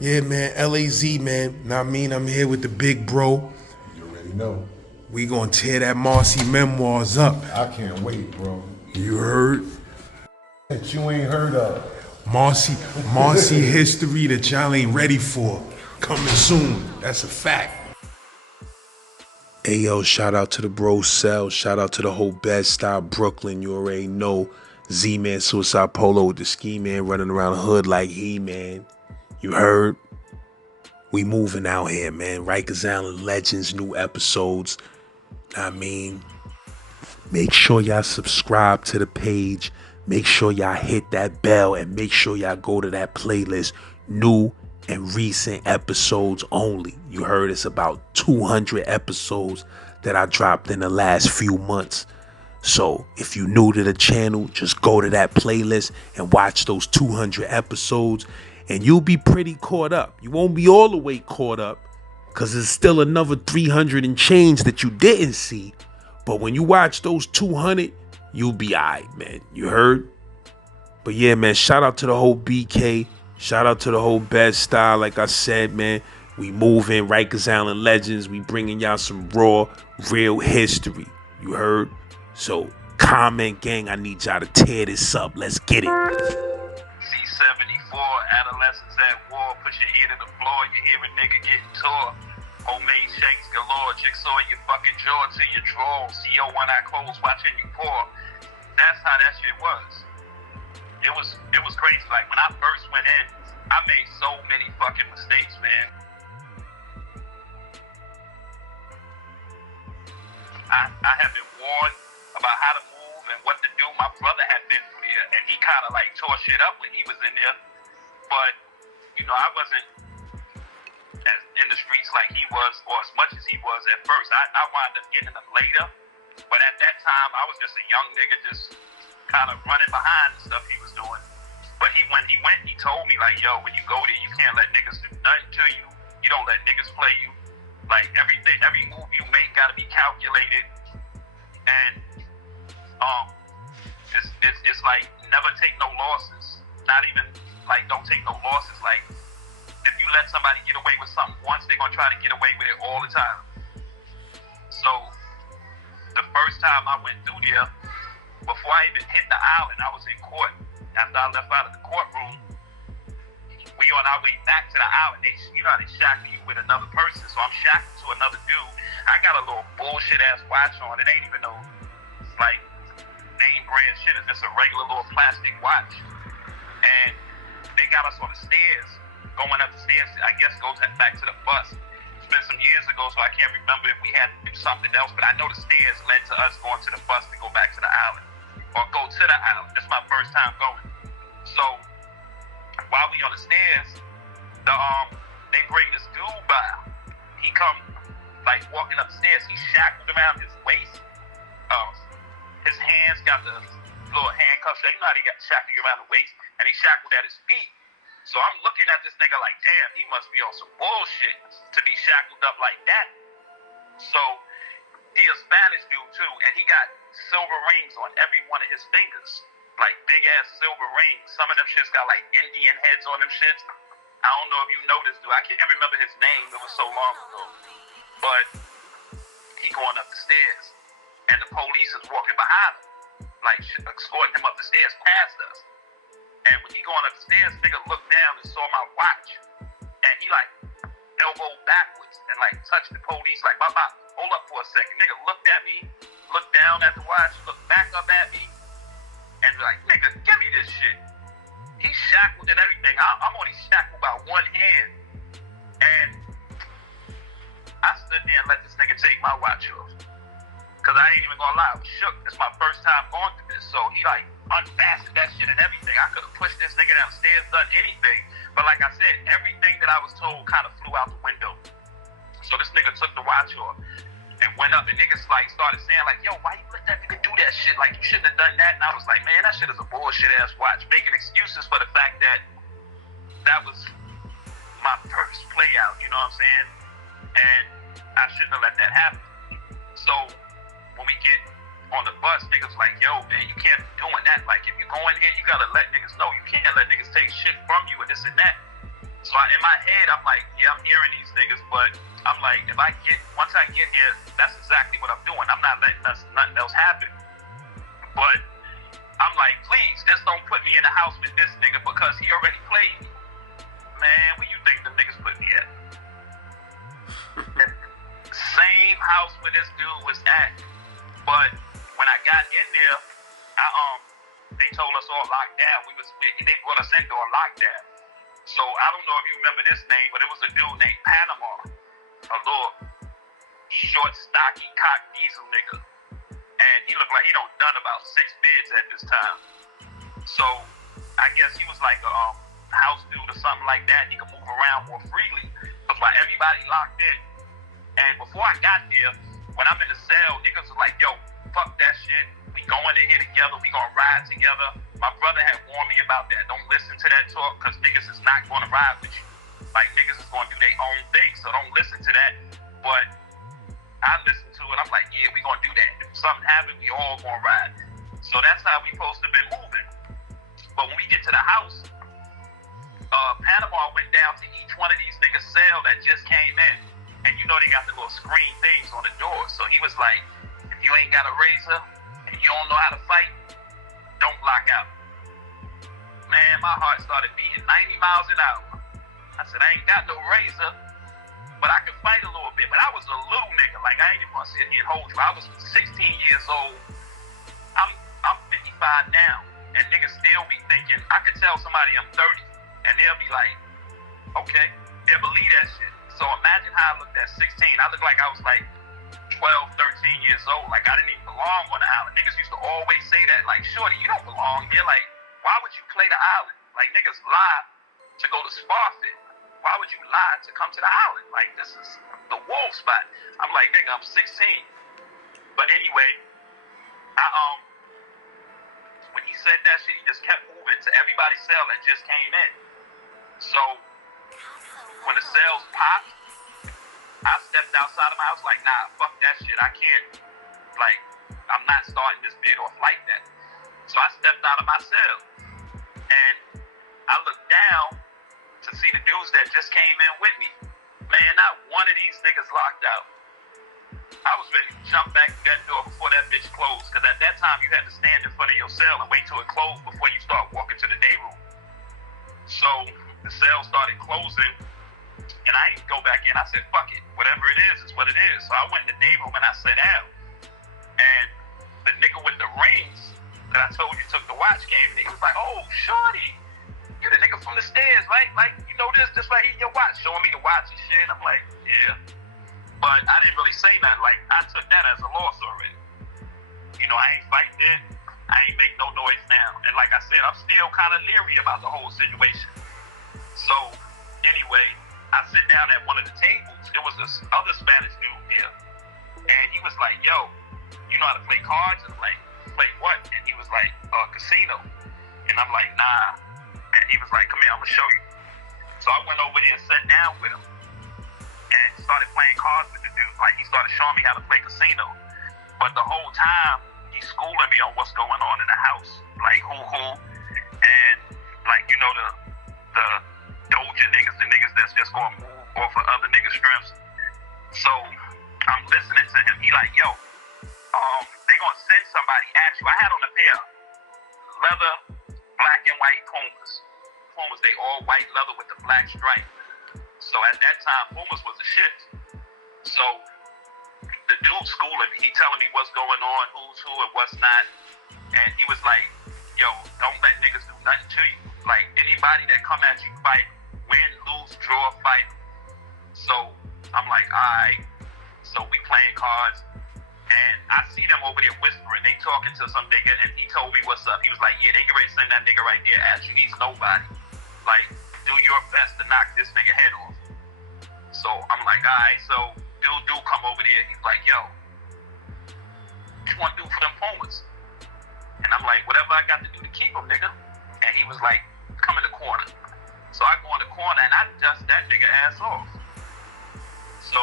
Yeah, man, LAZ, man. Now I mean, I'm here with the big bro. You already know. We gonna tear that Marcy Memoirs up. I can't wait, bro. You heard? That you ain't heard of. Marcy, Marcy history that y'all ain't ready for. Coming soon. That's a fact. Hey yo, shout out to the bro cell. Shout out to the whole Bedstuy Brooklyn. You already know. Z-Man Suicide Polo with the ski man running around the hood like he-man. You heard? We moving out here, man. Rikers Island Legends, new episodes. I mean, make sure y'all subscribe to the page. Make sure y'all hit that bell and make sure y'all go to that playlist. New and recent episodes only. You heard it's about 200 episodes that I dropped in the last few months. So if you're new to the channel, just go to that playlist and watch those 200 episodes and you'll be pretty caught up. You won't be all the way caught up because there's still another 300 and change that you didn't see. But when you watch those 200, you'll be alright, man. You heard? But yeah, man, shout out to the whole BK. Shout out to the whole Bedstuy. Like I said, man, we moving Rikers Island Legends. We bringing y'all some raw, real history. You heard? So comment, gang. I need y'all to tear this up. Let's get it. C-74, adolescents at war. Put your ear to the floor. You hear a nigga getting tore. Homemade shakes galore. Jigsaw your fucking jaw to your draw. CO when I close, watching you pour. That's how that shit was. It was crazy. Like when I first went in, I made so many fucking mistakes, man. I have been warned about how to move and what to do. My brother had been through there, and he kind of like tore shit up when he was in there. But you know, I wasn't as in the streets like he was, or as much as he was at first. I wound up getting him later, but at that time, I was just a young nigga, just kind of running behind the stuff he was doing. But when he went, he told me like, yo, when you go there, you can't let niggas do nothing to you. You don't let niggas play you. Like everything, every move you make gotta be calculated. And it's like never take no losses. Not even like don't take no losses. Like if you let somebody get away with something once, they're gonna try to get away with it all the time. So the first time I went through there, before I even hit the island, I was in court. After I left out of the courtroom, we on our way back to the island. You know how they shackle you with another person, so I'm shackled to another dude. I got a little bullshit ass watch on. It ain't even no like name brand shit. It's just a regular little plastic watch. And they got us on the stairs, going up the stairs. I guess goes back to the bus. It's been some years ago, so I can't remember if we had to do something else. But I know the stairs led to us going to the bus to go back to the island. Or go to the island. That's my first time going. So while we on the stairs, they bring this dude by. He come like walking upstairs. He's shackled around his waist. His hands got the little handcuffs. You know how they got shackled around the waist, and he's shackled at his feet. So I'm looking at this nigga like, damn, he must be on some bullshit to be shackled up like that. So he a Spanish dude too, and he got silver rings on every one of his fingers. Like big ass silver rings. Some of them shits got like Indian heads on them shits. I don't know if you know this dude. I can't remember his name. It was so long ago. But he going up the stairs, and the police is walking behind him, like escorting him up the stairs past us. And when he going up the stairs, nigga looked down and saw my watch, and he like elbowed backwards and like touched the police. Like, Baba, hold up for a second. Nigga looked at me, looked down at the watch, looked back up at me, and like, nigga, give me this shit. He's shackled and everything. I'm only shackled by one hand. And I stood there and let this nigga take my watch off. Cause I ain't even gonna lie, I was shook. It's my first time going through this. So he like unfastened that shit and everything. I could have pushed this nigga downstairs, done anything. But like I said, everything that I was told kind of flew out the window. So this nigga took the watch off and went up, and niggas like started saying like, yo, why you let that nigga do that shit? Like, you shouldn't have done that. And I was like, man, that shit is a bullshit ass watch. Making excuses for the fact that that was my first play out, you know what I'm saying? And I shouldn't have let that happen. So when we get on the bus, niggas like, yo, man, you can't be doing that. Like, if you go in here, you gotta let niggas know. You can't let niggas take shit from you and this and that. So in my head, I'm like, yeah, I'm hearing these niggas, but I'm like, once I get here, that's exactly what I'm doing. I'm not letting nothing else happen. But I'm like, please, just don't put me in the house with this nigga because he already played me. Man, where you think the niggas put me at? Same house where this dude was at. But when I got in there, they told us all locked down. They brought us into a lockdown. So I don't know if you remember this name, but it was a dude named Panama, a little short, stocky, cock diesel nigga, and he looked like he done about 6 bids at this time. So I guess he was like a house dude or something like that. He could move around more freely. That's why everybody locked in. And before I got there, when I'm in the cell, niggas was like, yo, fuck that shit. We going in here together. We gonna ride together. My brother had warned me about that. Don't listen to that talk because niggas is not gonna ride with you. Like, niggas is gonna do their own thing. So don't listen to that. But I listened to it. I'm like, yeah, we gonna do that. If something happens, we all gonna ride. So that's how we supposed to been moving. But when we get to the house, Panama went down to each one of these niggas' cell that just came in. And you know they got the little screen things on the door. So he was like, if you ain't got a razor and you don't know how to fight, don't block out. Man, my heart started beating 90 miles an hour. I said, I ain't got no razor, but I can fight a little bit. But I was a little nigga. Like, I ain't even gonna sit here and hold you. I was 16 years old. I'm 55 now. And niggas still be thinking, I could tell somebody I'm 30. And they'll be like, okay, they'll believe that shit. So imagine how I looked at 16. I looked like I was like 12, 13 years old. Like I didn't even belong on the island. Niggas used to always say that. Like, shorty, you don't belong here. Like, why would you play the island? Like, niggas lie to go to Sparfit. Why would you lie to come to the island? Like, this is the wolf spot. I'm like, nigga, I'm 16. But anyway, when he said that shit, he just kept moving to everybody's cell that just came in. So when the cells popped, I stepped outside of my house like, nah, fuck that shit. I can't, like, I'm not starting this bid off like that. So I stepped out of my cell and I looked down to see the dudes that just came in with me. Man, not one of these niggas locked out. I was ready to jump back through that door before that bitch closed, because at that time you had to stand in front of your cell and wait till it closed before you start walking to the day room. So the cell started closing and I didn't go back in. I said, fuck it, whatever it is what it is. So I went in the day room and I sat down. And the nigga with the rings that I told you took the watch came and he was like, oh, shorty, you're the nigga from the stairs, right? Like, you know this right here, your watch, showing me the watch and shit. I'm like, yeah. But I didn't really say nothing. Like, I took that as a loss already. You know, I ain't fight then. I ain't make no noise now. And like I said, I'm still kind of leery about the whole situation. So, anyway, I sit down at one of the tables. There was this other Spanish dude here. And he was like, yo, you know how to play cards? And I'm like, play what? And he was like, casino. And I'm like, nah. And he was like, come here, I'm gonna show you. So I went over there and sat down with him and started playing cards with the dude. Like, he started showing me how to play casino. But the whole time, he's schooling me on what's going on in the house. Like, who, and, like, you know, the doja niggas, the niggas that's just gonna move off of other niggas' strengths. So, I'm listening to him. He like, yo, they gonna send somebody at you. I had on a pair of leather, black and white Pumas. Pumas, they all white leather with the black stripe. So at that time, Pumas was the shit. So the dude schooling me, he telling me what's going on, who's who and what's not. And he was like, yo, don't let niggas do nothing to you. Like, anybody that come at you, fight, win, lose, draw, fight. So I'm like, all right. So we playing cards. And I see them over there whispering. They talking to some nigga, and he told me what's up. He was like, yeah, they get ready to send that nigga right there at you. He's nobody. Like, do your best to knock this nigga head off. So I'm like, all right. So dude come over there. He's like, yo, what you want to do for them Pumas? And I'm like, whatever I got to do to keep them, nigga. And he was like, come in the corner. So I go in the corner, and I dust that nigga ass off. So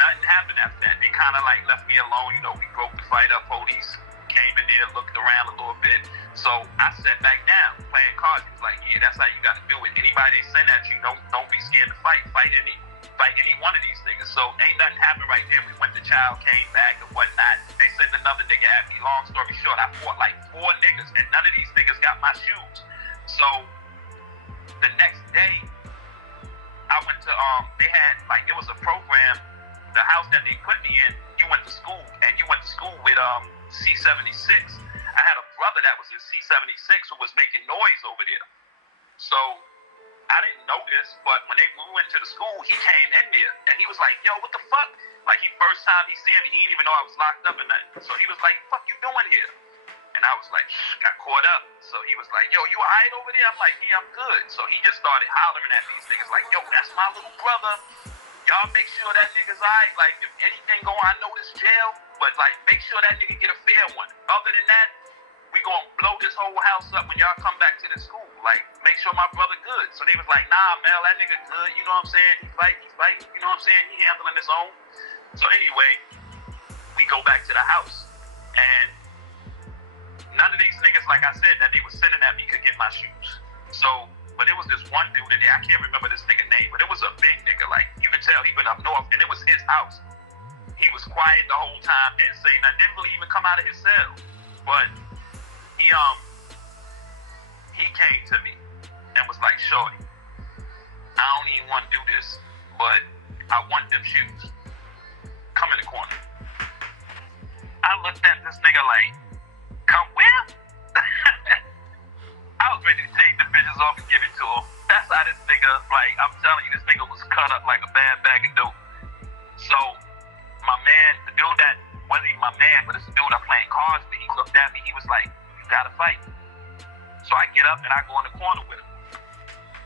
nothing happened after that. They kind of like left me alone. You know, we broke the fight up. Police came in there, looked around a little bit. So I sat back down playing cards. He was like, yeah, that's how you gotta do it. Anybody they send at you, don't be scared to fight. Fight any one of these niggas. So ain't nothing happened right there. We went to child, came back and whatnot. They sent another nigga at me. Long story short, I fought like 4 niggas and none of these niggas got my shoes. So the next day, I went to they had like it was a program, the house that they put me in, you went to school with C76. I had a brother that was in C76 who was making noise over there. So I didn't know this, but when we went to the school, he came in there and he was like, yo, what the fuck? Like first time he seen me, he didn't even know I was locked up in nothing. So he was like, fuck you doing here? And I was like, got caught up. So he was like, yo, you all right over there? I'm like, yeah, I'm good. So he just started hollering at these niggas like, yo, that's my little brother. Y'all make sure that nigga's all right. Like, if anything go on, I know this jail, but like, make sure that nigga get a fair one. Other than that, we gonna blow this whole house up when y'all come back to the school. Like, make sure my brother good. So they was like, nah, Mel, that nigga good. You know what I'm saying? He's fighting. You know what I'm saying? He handling his own. So anyway, we go back to the house. And none of these niggas, like I said, that they was sending at me could get my shoes. So, but it was this one dude in there. I can't remember this nigga name, but it was a big nigga. Like, you could tell he been up north, and it was his house. He was quiet the whole time, didn't say nothing, didn't really even come out of his cell. But he came to me and was like, shorty, I don't even want to do this, but I want them shoes. Come in the corner. I looked at this nigga like, come where? I was ready to take the bitches off and give it to him. That's how this nigga, like, I'm telling you, this nigga was cut up like a bad bag of dope. So, my man, the dude that wasn't even my man, but it's the dude I'm playing cards with, he looked at me, he was like, you gotta fight. So I get up and I go in the corner with him.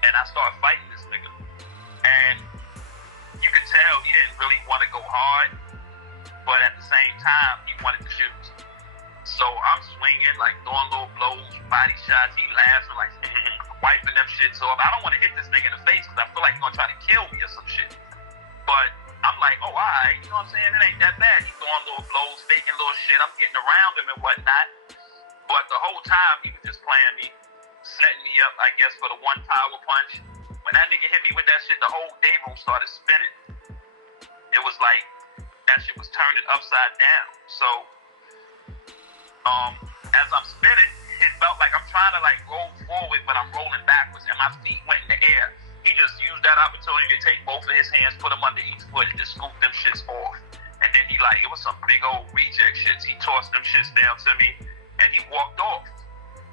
And I start fighting this nigga. And you could tell he didn't really want to go hard, but at the same time, he wanted the shoes. So I'm swinging, like throwing little blows, body shots, he laughing, like wiping them shits off. I don't want to hit this nigga in the face because I feel like he's gonna try to kill me or some shit. But I'm like, oh, all right, you know what I'm saying? It ain't that bad. He's throwing little blows, faking little shit. I'm getting around him and whatnot. But the whole time, he was just playing me, setting me up, I guess, for the one power punch. When that nigga hit me with that shit, the whole day room started spinning. It was like, that shit was turning upside down. So, as I'm spinning, it felt like I'm trying to like roll forward, but I'm rolling backwards, and my feet went in the air. He just used that opportunity to take both of his hands, put them under each foot, and just scoop them shits off. And then he like, it was some big old reject shits. He tossed them shits down to me, and he walked off.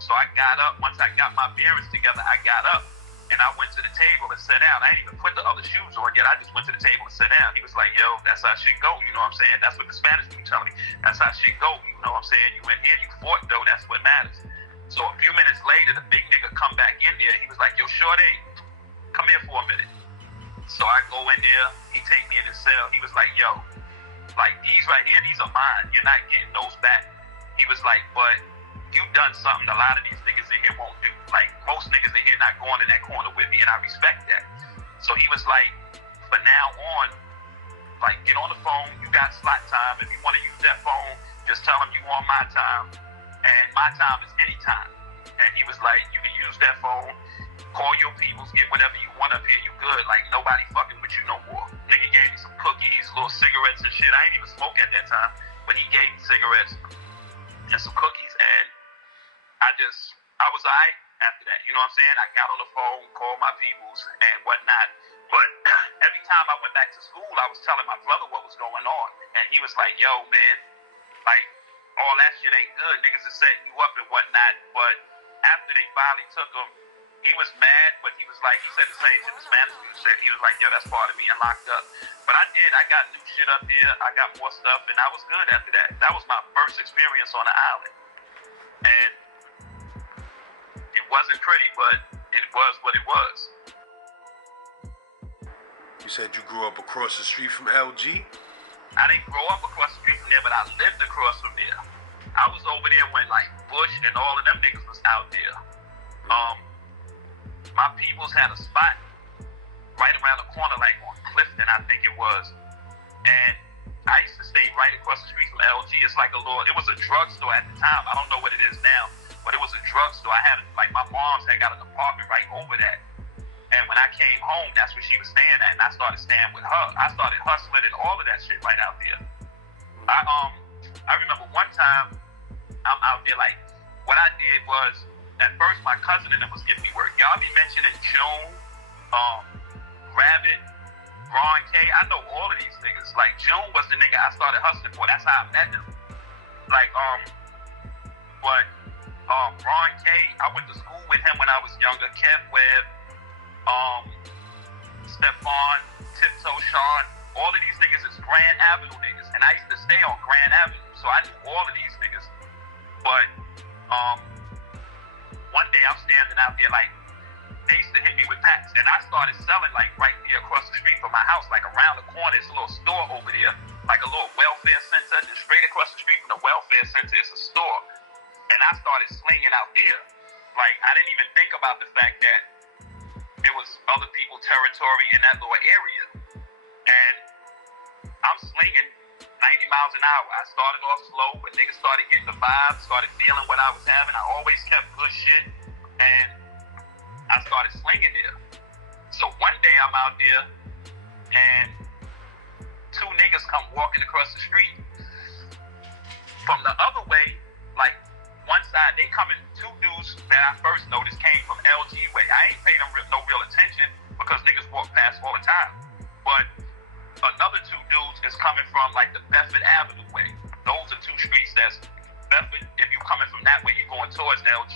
So I got up. Once I got my bearings together, I got up, and I went to the table and sat down. I didn't even put the other shoes on yet. I just went to the table and sat down. He was like, yo, that's how shit go. You know what I'm saying? That's what the Spanish dude telling me. That's how shit go. You know what I'm saying? You went here, you fought, though. That's what matters. So a few minutes later, the big nigga come back in there. He was like, yo, shorty, come here for a minute. So I go in there. He take me in his cell. He was like, yo, like these right here, these are mine. You're not getting those back. He was like, but you done something a lot of these niggas in here won't do. Like, most niggas in here not going in that corner with me, and I respect that. So he was like, from now on, like, get on the phone. You got slot time. If you want to use that phone, just tell him you want my time. And my time is any time. And he was like, you can use that phone, call your peoples, get whatever you want up here. You good. Like, nobody fucking with you no more. Nigga gave me some cookies, little cigarettes and shit. I ain't even smoke at that time, but he gave me cigarettes and some cookies. And I was all right after that. You know what I'm saying? I got on the phone, called my peoples and whatnot. But every time I went back to school, I was telling my brother what was going on. And he was like, yo, man, like, all that shit ain't good. Niggas are setting you up and whatnot. But after they finally took him, he was mad, but he was like, he said the same shit the Spanish dude said. He was like, yo, that's part of being locked up. But I did. I got new shit up there. I got more stuff, and I was good after that. That was my first experience on the island. And it wasn't pretty, but it was what it was. You said you grew up across the street from LG? I didn't grow up across the street from there, but I lived across from there. I was over there when, like, Bush and all of them niggas was out there. My peoples had a spot right around the corner, like on Clifton, I think it was. And I used to stay right across the street from LG. It's like it was a drugstore at the time. I don't know what it is now. but it was a drugstore. I had, like, my mom's had got an apartment right over that. And when I came home, that's where she was staying at, and I started staying with her. I started hustling and all of that shit right out there. I remember one time I'm out there, like, what I did was, at first my cousin and them was giving me work. Y'all be mentioning June, Rabbit, Ron K. I know all of these niggas. Like, June was the nigga I started hustling for. That's how I met him. Like, Ron K, I went to school with him when I was younger. Kev Webb, Stephon, Tiptoe Sean, all of these niggas is Grand Avenue niggas. And I used to stay on Grand Avenue, so I knew all of these niggas. But, one day I'm standing out there, like, they used to hit me with packs, and I started selling, like, right there across the street from my house, like, around the corner. It's a little store over there, like a little welfare center. And straight across the street from the welfare center is a store. And I started slinging out there. Like, I didn't even think about the fact that there was other people's territory in that little area. And I'm slinging 90 miles an hour. I started off slow, but niggas started getting the vibe, started feeling what I was having. I always kept good shit, and I started slinging there. So one day I'm out there, and two niggas come walking across the street. From the other way, like, one side, they coming, two dudes that I first noticed came from LG way. I ain't paid them no real attention because niggas walk past all the time. But another two dudes is coming from, like, the Bedford Avenue way. Those are two streets that's Bedford. If you coming from that way, you're going towards LG.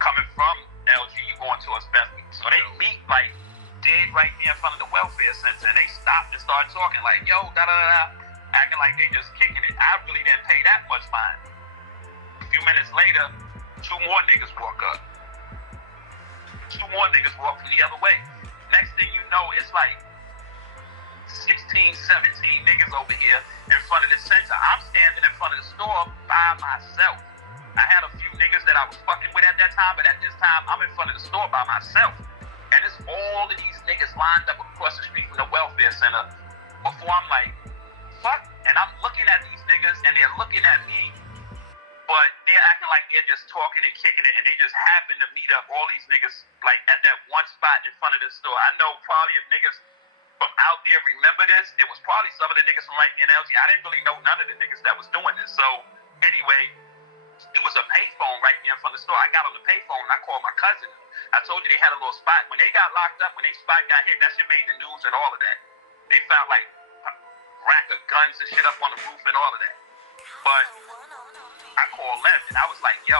Coming from LG, you're going towards Bedford. So they meet, like, dead right there in front of the welfare center, and they stopped and started talking like, yo, da-da-da-da, acting like they just kicking it. I really didn't pay that much mind. A few minutes later, two more niggas walk up. Two more niggas walk from the other way. Next thing you know, it's like 16, 17 niggas over here in front of the center. I'm standing in front of the store by myself. I had a few niggas that I was fucking with at that time, but at this time, I'm in front of the store by myself. And it's all of these niggas lined up across the street from the welfare center. Before I'm like, fuck? And I'm looking at these niggas, and they're looking at me, but they're acting like they're just talking and kicking it, and they just happen to meet up, all these niggas, like, at that one spot in front of the store. I know probably if niggas from out there remember this, it was probably some of the niggas from right there in LG. I didn't really know none of the niggas that was doing this. So, anyway, it was a payphone right there in front of the store. I got on the payphone and I called my cousin. I told you they had a little spot. When they got locked up, when they spot got hit, that shit made the news and all of that. They found, like, a rack of guns and shit up on the roof and all of that. But I called them and I was like, yo,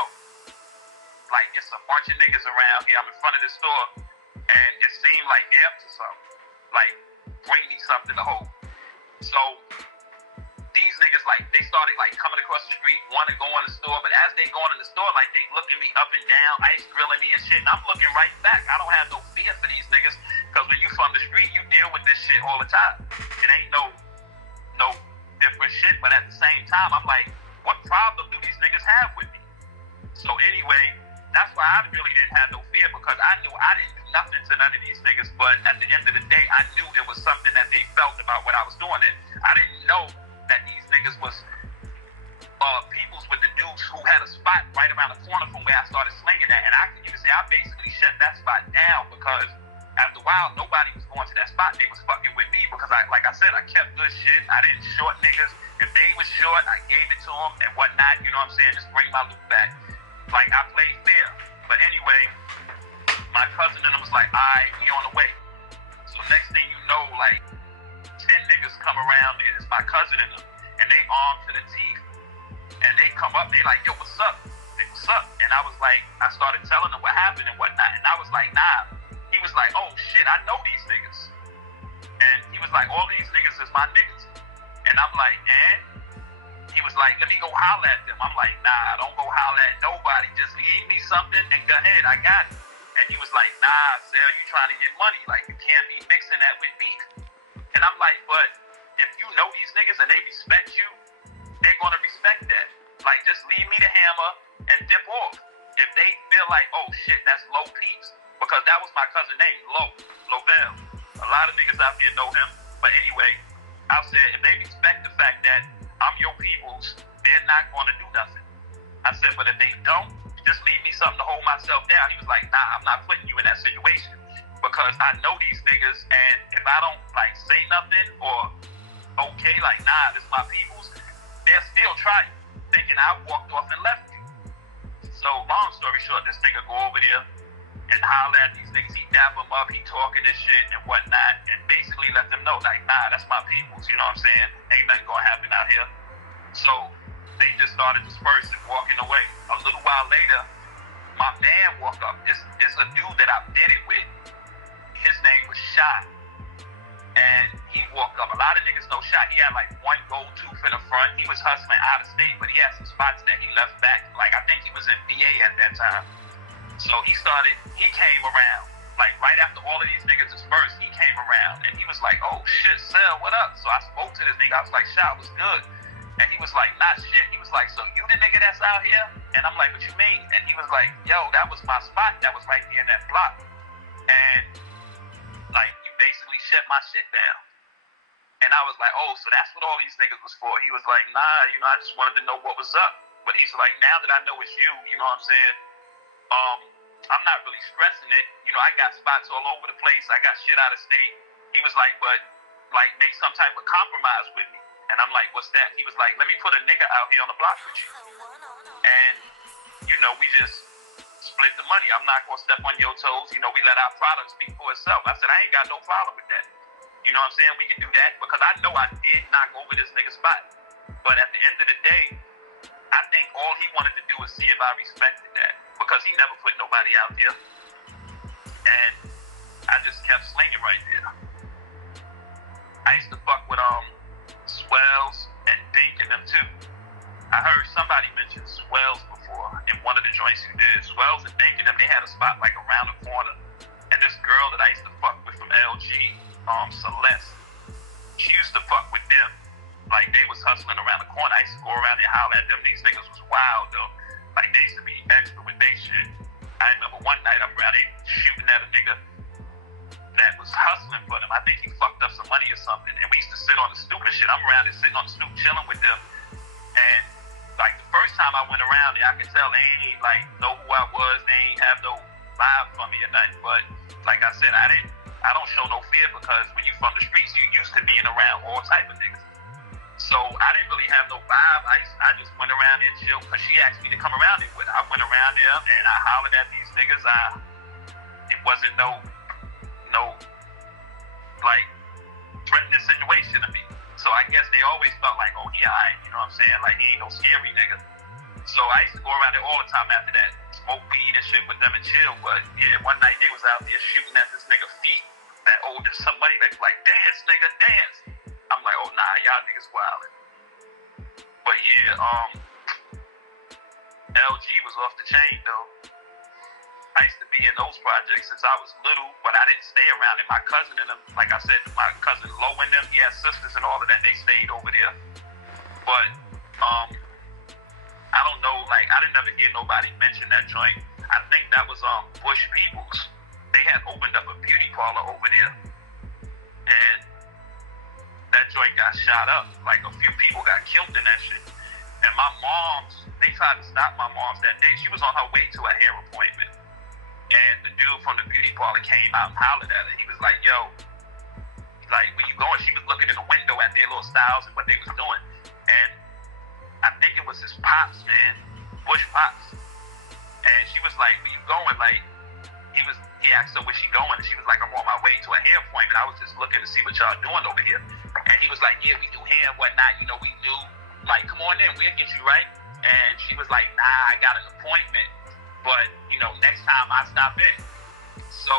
like, it's a bunch of niggas around here. I'm in front of the store and it seemed like they're up to something. Like, bring me something to hold. So these niggas, like, they started, like, coming across the street, want to go in the store, but as they going in the store, like, they looking me up and down, ice grilling me and shit, and I'm looking right back. I don't have no fear for these niggas, because when you from the street, you deal with this shit all the time. It ain't no different shit, but at the same time, I'm like, what problem do these niggas have with me? So anyway, that's why I really didn't have no fear, because I knew I didn't do nothing to none of these niggas, but at the end of the day, I knew it was something that they felt about what I was doing, and I didn't know that these niggas was peoples with the dudes who had a spot right around the corner from where I started slinging at, and you can say I basically shut that spot down, because after a while, nobody was going to that spot. They was fucking with me, because like I said, I kept good shit. I didn't short niggas. If they was short, I gave it to them and whatnot, you know what I'm saying? Just bring my loot back. Like, I played fair. But anyway, my cousin and them was like, all right, we on the way. So next thing you know, like, 10 niggas come around there. It's my cousin and them. And they armed to the teeth. And they come up, they like, yo, what's up? They, what's up? And I was like, I started telling them what happened and whatnot. And I was like, nah. He was like, oh shit, I know these niggas. And he was like, all these niggas is my niggas. And I'm like, and? He was like, let me go holler at them. I'm like, nah, don't go holler at nobody. Just leave me something and go ahead, I got it. And he was like, nah, Sarah, you trying to get money. Like, you can't be mixing that with beef. And I'm like, but if you know these niggas and they respect you, they're going to respect that. Like, just leave me the hammer and dip off. If they feel like, oh shit, that's Low Peeps. Because that was my cousin's name, Lovell. A lot of niggas out here know him. But anyway, I said, if they respect the fact that I'm your peoples, they're not going to do nothing. I said, but if they don't, just leave me something to hold myself down. He was like, nah, I'm not putting you in that situation because I know these niggas, and if I don't like say nothing or okay, like nah, this my peoples, they'll still try you, thinking I walked off and left you. So long story short, this nigga go over there and holler at these niggas. He dap them up, he talking this shit and whatnot, and basically let them know like, nah, that's my peoples. You know what I'm saying? Ain't nothing gonna happen out here. So they just started dispersing, walking away. A little while later, my man walked up. It's a dude that I did it with. His name was Shy. And he walked up. A lot of niggas know Shy. He had like one gold tooth in the front. He was hustling out of state, but he had some spots that he left back. Like I think he was in VA at that time. So he came around. Like right after all of these niggas dispersed, he came around and he was like, oh shit, Sel, what up? So I spoke to this nigga. I was like, Shy, what's good? And he was like, nah, shit. He was like, so you the nigga that's out here? And I'm like, what you mean? And he was like, yo, that was my spot. That was right there in that block. And like, you basically shut my shit down. And I was like, oh, so that's what all these niggas was for. He was like, nah, you know, I just wanted to know what was up. But he's like, now that I know it's you, you know what I'm saying? I'm not really stressing it. You know, I got spots all over the place. I got shit out of state. He was like, but like make some type of compromise with me. And I'm like, what's that? He was like, let me put a nigga out here on the block with you. And, you know, we just split the money. I'm not going to step on your toes. You know, we let our product speak for itself. I said, I ain't got no problem with that. You know what I'm saying? We can do that because I know I did knock over this nigga's spot. But at the end of the day, I think all he wanted to do was see if I respected that because he never put nobody out there. And I just kept slinging right there. I used to fuck with Swells and Dink and them too. I heard somebody mention Swells before in one of the joints you did. Swells and Dink and them, they had a spot like around the corner. And this girl that I used to fuck with from LG, Celeste, she used to fuck with them. Like they was hustling around the corner. I used to go around and holler at them. These niggas was wild though. Like they used to be extra with they shit. I remember one night I'm around, they shooting at a nigga that was hustling for them. I think he fucked up some money or something. And we used to sit on the stoop and shit. I'm around there sitting on the stoop chilling with them. And like the first time I went around there, I could tell they ain't like know who I was. They ain't have no vibe for me or nothing. But like I said, I don't show no fear because when you from the streets, you used to being around all type of niggas. So I didn't really have no vibe. I just went around there and chill because she asked me to come around there with her. I went around there and I hollered at these niggas. It wasn't no like threatening situation to me. So I guess they always felt like, oh, he alright, you know what I'm saying? Like he ain't no scary nigga. So I used to go around there all the time after that, smoke weed and shit with them and chill. But yeah, one night they was out there shooting at this nigga feet that owed somebody. They was like, dance, nigga, dance. I'm like, oh nah, y'all niggas wildin'. But yeah, LG was off the chain though. I used to be in those projects since I was little, but I didn't stay around it. My cousin and them, like I said, my cousin Lo and them, he had sisters and all of that. They stayed over there. But I don't know, like I didn't ever hear nobody mention that joint. I think that was Bush Peoples. They had opened up a beauty parlor over there, and that joint got shot up. Like a few people got killed in that shit. And my mom's, they tried to stop my mom's that day. She was on her way to a hair appointment. And the dude from the beauty parlor came out and hollered at her. He was like, yo, like, where you going? She was looking in the window at their little styles and what they was doing. And I think it was his pops, man, Bush Pops. And she was like, where you going? Like, he asked her where she going. And she was like, I'm on my way to a hair appointment. I was just looking to see what y'all doing over here. And he was like, yeah, we do hair and whatnot. You know, we do. Like, come on in, we'll get you right. And she was like, nah, I got an appointment. But, you know, next time I stop in. So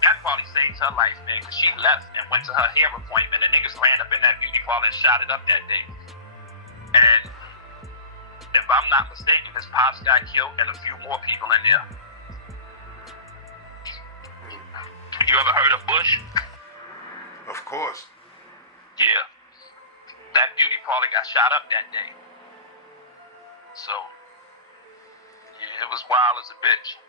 that probably saved her life, man, because she left and went to her hair appointment. And niggas ran up in that beauty parlor and shot it up that day. And if I'm not mistaken, his pops got killed and a few more people in there. You ever heard of Bush? Of course. Yeah. That beauty parlor got shot up that day. So, yeah, it was wild as a bitch.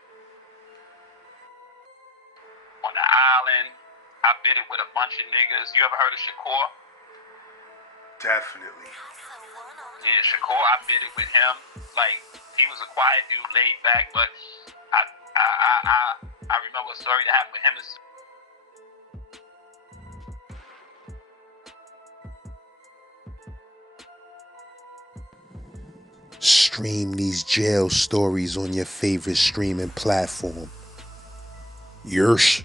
On the island, I bid it with a bunch of niggas. You ever heard of Shakur? Definitely. Yeah, Shakur, I bid it with him. Like, He was a quiet dude, laid back, but I remember a story that happened with him. Stream these jail stories on your favorite streaming platform. Yersh.